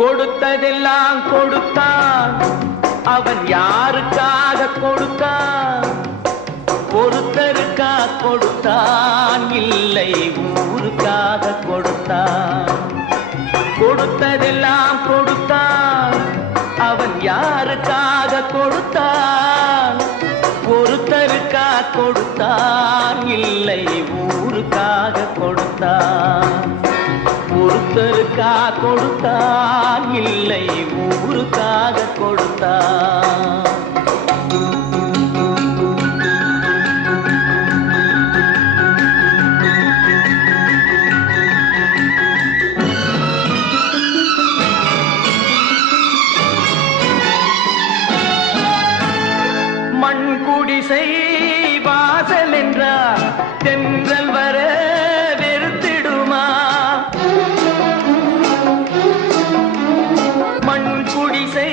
கொடுத்ததெல்லாம் கொடுத்தான், அவன் யாருக்காக கொடுத்தான்? ஒருத்தருக்கா கொடுத்தான், இல்லை ஊருக்காக கொடுத்தான். கொடுத்ததெல்லாம் கொடுத்தான், அவன் யாருக்காக கொடுத்தான்? ஒருத்தருக்கா கொடுத்தான், இல்லை ஊருக்காக கொடுத்தான். ஒருத்தருக்கா கொடுத்தான், இல்லை ஊருக்காக கொடுத்தான். மண் குடிசை வாசல் என்றார் தென்றல் வர வெறுத்திடுமா? மண் குடிசை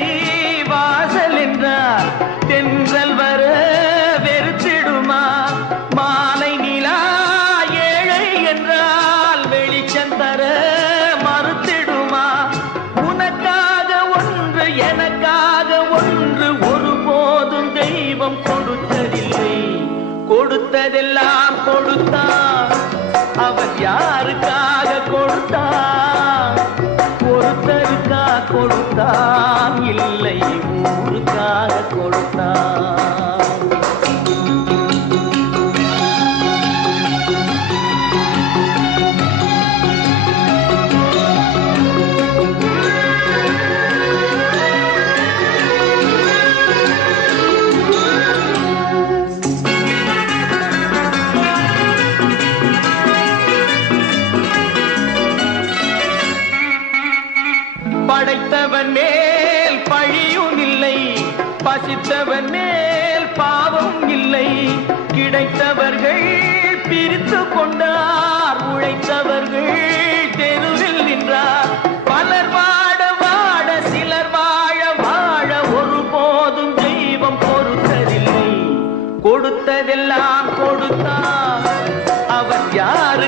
வாசல் என்றார் தென்றல் வர வெறுத்திடுமா? மாலை நிலா ஏழை என்றால் வெளிச்சம் தர மறுத்திடுமா? உனக்காக ஒன்று எனக்காக ஒன்று ஒருபோதும் தெய்வம் கொடுத்ததில்லை. கொடுத்ததெல்லாம் கொடுத்தான், அவன் யாருக்காக கொடுத்தான்? ஒருத்தருக்கா கொடுத்தான், இல்லை ஊருக்காக கொடுத்தான். படைத்தவன் மேல் பழியும் இல்லை, பசித்தவன் மேல் பாவம் இல்லை. கிடைத்தவர்கள் பிரித்து கொண்டார், உழைத்தவர்கள் தெருவில் நின்றார். பலர் வாட வாட சிலர் வாழ வாழ ஒருபோதும் தெய்வம் பொறுத்ததில்லை. கொடுத்ததெல்லாம் கொடுத்தான், அவன் யார்